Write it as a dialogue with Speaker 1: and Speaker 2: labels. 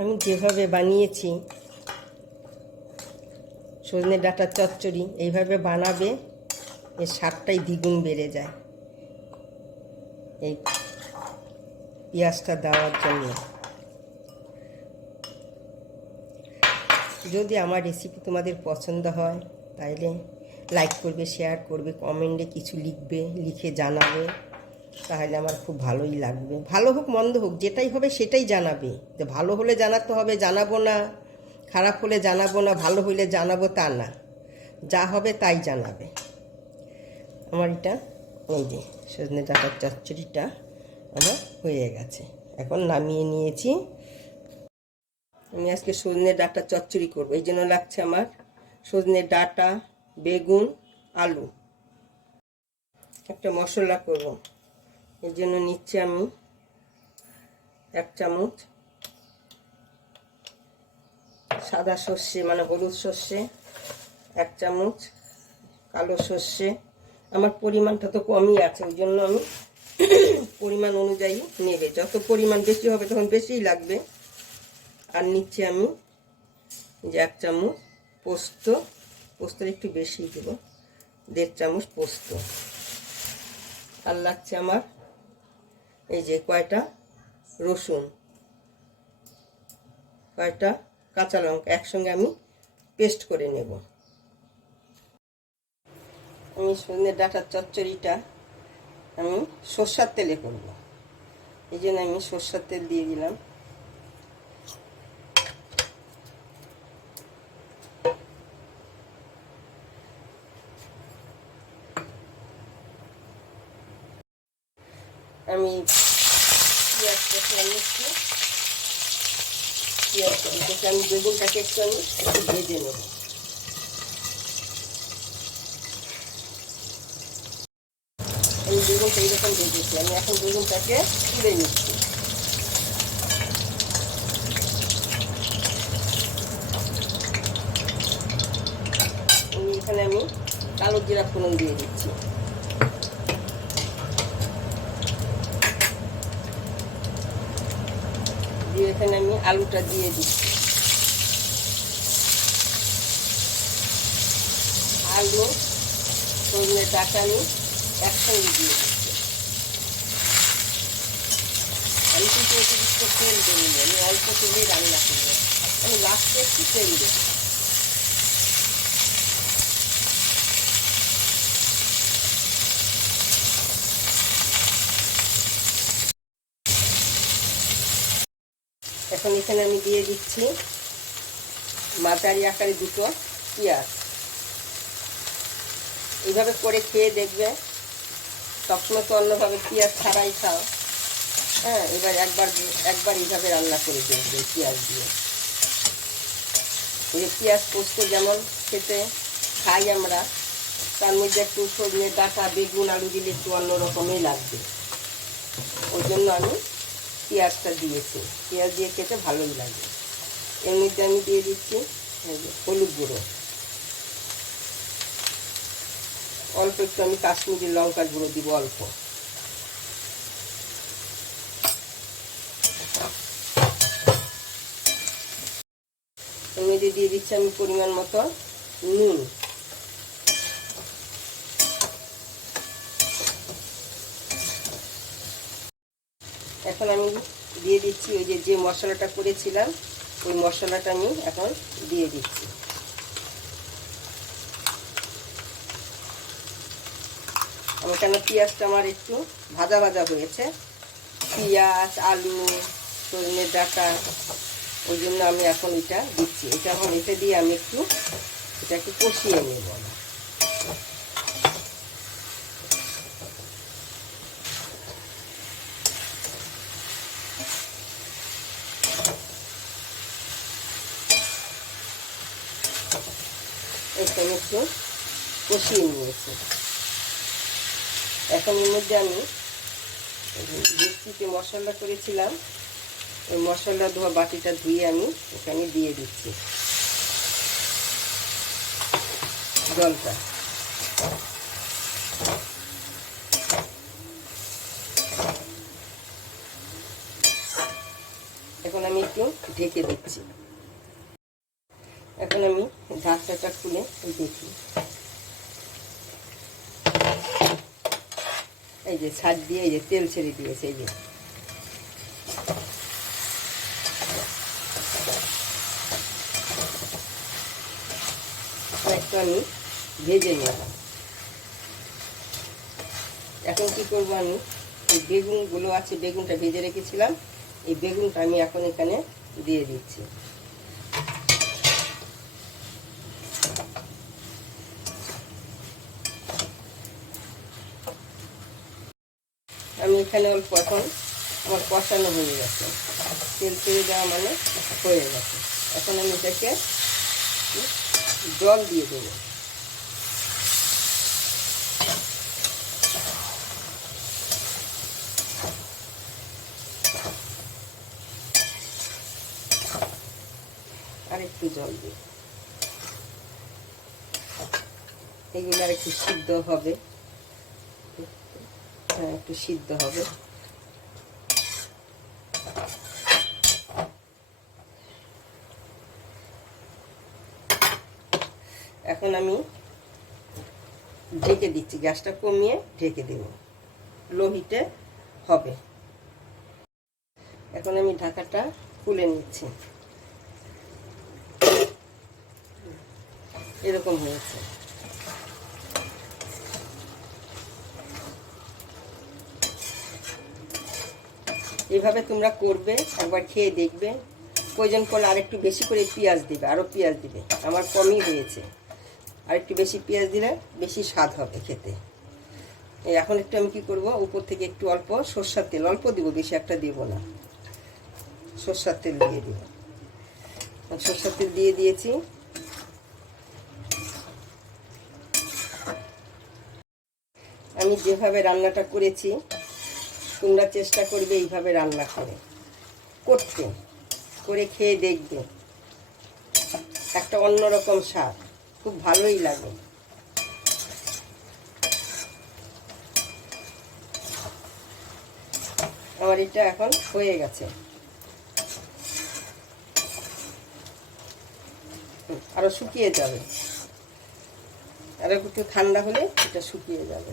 Speaker 1: আমি যেভাবে বানিয়েছি, সজনে ডাঁটার চচ্চড়ি এইভাবে বানাবে, এর স্বাদটাই দ্বিগুণ বেড়ে যায়। এই পেঁয়াজটা দেওয়ার জন্য। যদি আমার রেসিপি তোমাদের পছন্দ হয়, তাইলে লাইক করবে শেয়ার করবে কমেন্টে কিছু লিখবে, লিখে জানাবে। তাহলে আমার খুব ভালোই লাগবে। ভালো হোক, মন্দ হোক, যেটাই হবে সেটাই জানাবে। যে ভালো হলে জানাতে হবে, জানাব না। খারাপ হলে জানাব না, ভালো হলে জানাব তা না। যা হবে তাই জানাবে। আমার এটা, এই যে সজনে ডাটার চচ্চড়িটা আমার হয়ে গেছে। এখন নামিয়ে নিয়েছি। আমি আজকে সজনে ডাটা চচ্চড়ি করব। এই জন্য লাগছে আমার সজনে ডাটা, বেগুন, আলু। একটা মশলা করব। এর জন্য নিচ্ছি আমি এক চামচ সাদা সর্ষে মানে হলুদ সর্ষে, এক চামচ কালো সর্ষে। আমার পরিমাণটা তো কমই আছে ওই জন্য আমি পরিমাণ অনুযায়ী নেবে। যত পরিমাণ বেশি হবে তখন বেশিই লাগবে। আর নিচ্ছি আমি যে এক চামচ পোস্ত। পোস্তটা একটু বেশি দেবো, দেড় চামচ পোস্ত। আর লাগছে আমার এই যে কয়টা? রসুন। কয়টা? কাঁচা লঙ্কা। একসঙ্গে আমি পেস্ট করে নেব। আমি সজনে ডাটার চচ্চড়িটা আমি সর্ষার তেলে করব। এই জন্য আমি সর্ষার তেল দিয়ে দিলাম। আমি পেঁয়াজ কষলাম একটু পেঁয়াজ আমি বেগুনটাকে একটু আমি একটু নেব আমি বেগুনটা এইরকম ভেজেছি আমি এখন বেগুনটাকে তুলে নিচ্ছি এখানে আমি কালো জিরা ফোড়ন দিয়ে দিচ্ছি এখানে আমি আলুটা দিয়ে দিচ্ছি। আলু সজনে ডাটা আমি একসঙ্গে দিয়ে দিচ্ছি। আমি কিন্তু অতিরিক্ত তেল দেবো আমি অল্প তেলেই রান্না করব আমি লাস্টে একটু তেল দেবো। এখন এখানে আমি দিয়ে দিচ্ছি মাঝারি আকারে দুটো পেঁয়াজ। এইভাবে করে খেয়ে দেখবে। সবসময় তো অন্যভাবে পেঁয়াজ ছাড়াই খাও। হ্যাঁ এবার একবার একবার এইভাবে রান্না করে দেখবে পেঁয়াজ দিয়ে। এই যে পেঁয়াজ পোস্ত যেমন খেতে খাই আমরা, তার মধ্যে একটু সজনে ডাটা, বেগুন, আলু দিলে একটু অন্যরকমই লাগবে। ওই জন্য আমি পেঁয়াজটা দিয়েছি। পেঁয়াজ দিয়ে খেতে ভালোই লাগে। মধ্যে আমি দিয়ে দিচ্ছি হলুদ গুঁড়ো। অল্প একটু আমি কাশ্মীরি লঙ্কার গুঁড়ো দিব অল্প। মধ্যে দিয়ে দিচ্ছি আমি পরিমাণ মতো নুন। এখন আমি দিয়ে দিচ্ছি ওই যে যে মশলাটা করেছিলাম, ওই মশলাটা আমি এখন দিয়ে দিচ্ছি। আমার কেন পেঁয়াজটা আমার একটু ভাজা ভাজা হয়েছে? পেঁয়াজ, আলু, সজনে ডাটা, ওই জন্য আমি এখন এটা দিচ্ছি। এটা এখন এটা দিয়ে আমি একটু এটাকে কষিয়ে নেব। আমি একটু কষিয়ে নিয়েছি। এখন এর মধ্যে আমি বৃষ্টিতে মশলা করেছিলাম। ওই মশলা ধোয়া বাটিটা ধুয়ে আমি এখানে দিয়ে দিচ্ছি। জলটা। এখন আমি একটু ঢেকে দিচ্ছি। এখন আমি ঢাকনাটা খুলে দেখি। এই যে ছাদ দিয়ে, এই যে তেল ছেড়ে দিয়েছে, এই যে। একটু আমি ভেজে নেব। এখন কি করব আমি? এই বেগুনগুলো আছে, বেগুনটা ভেজে রেখেছিলাম। এই বেগুনটা আমি এখন এখানে দিয়ে দিচ্ছি আমি এখানে অল্প এখন আমার কষানো হয়ে গেছে। তেল তেলে দেওয়া মানে হয়ে গেছে। এখন আমি এটাকে জল দিয়ে দেবো। আর একটু জল দিই এগুলো আর একটু সিদ্ধ হবে। একটু সিদ্ধ হবে। এখন আমি ঢেকে দিচ্ছি, গ্যাসটা কমিয়ে ঢেকে দেব। লো হিটে হবে। এখন আমি ঢাকাটা খুলে নিচ্ছি। এরকম হয়েছে। এইভাবে তোমরা করবে, একবার খেয়ে দেখবে। প্রয়োজন করলে আরেকটু বেশি করে পেঁয়াজ দিবে আরও পেঁয়াজ দিবে। আমার কমই হয়েছে। আর একটু বেশি পেঁয়াজ দিলে বেশি স্বাদ হবে খেতে। এখন একটু আমি কি করব, উপর থেকে একটু অল্প সর্ষার তেল, অল্প দিব, বেশি একটা দেব না। সর্ষার তেল দিয়ে দিব। সর্ষার তেল দিয়ে দিয়েছি। আমি যেভাবে রান্নাটা করেছি তোমরা চেষ্টা করবে এইভাবে রান্না করে। করতে করে খেয়ে দেখবে। একটা অন্যরকম স্বাদ, খুব ভালোই লাগে। আমার এটা এখন হয়ে গেছে। আরও শুকিয়ে যাবে। আরও একটু ঠান্ডা হলে এটা শুকিয়ে যাবে।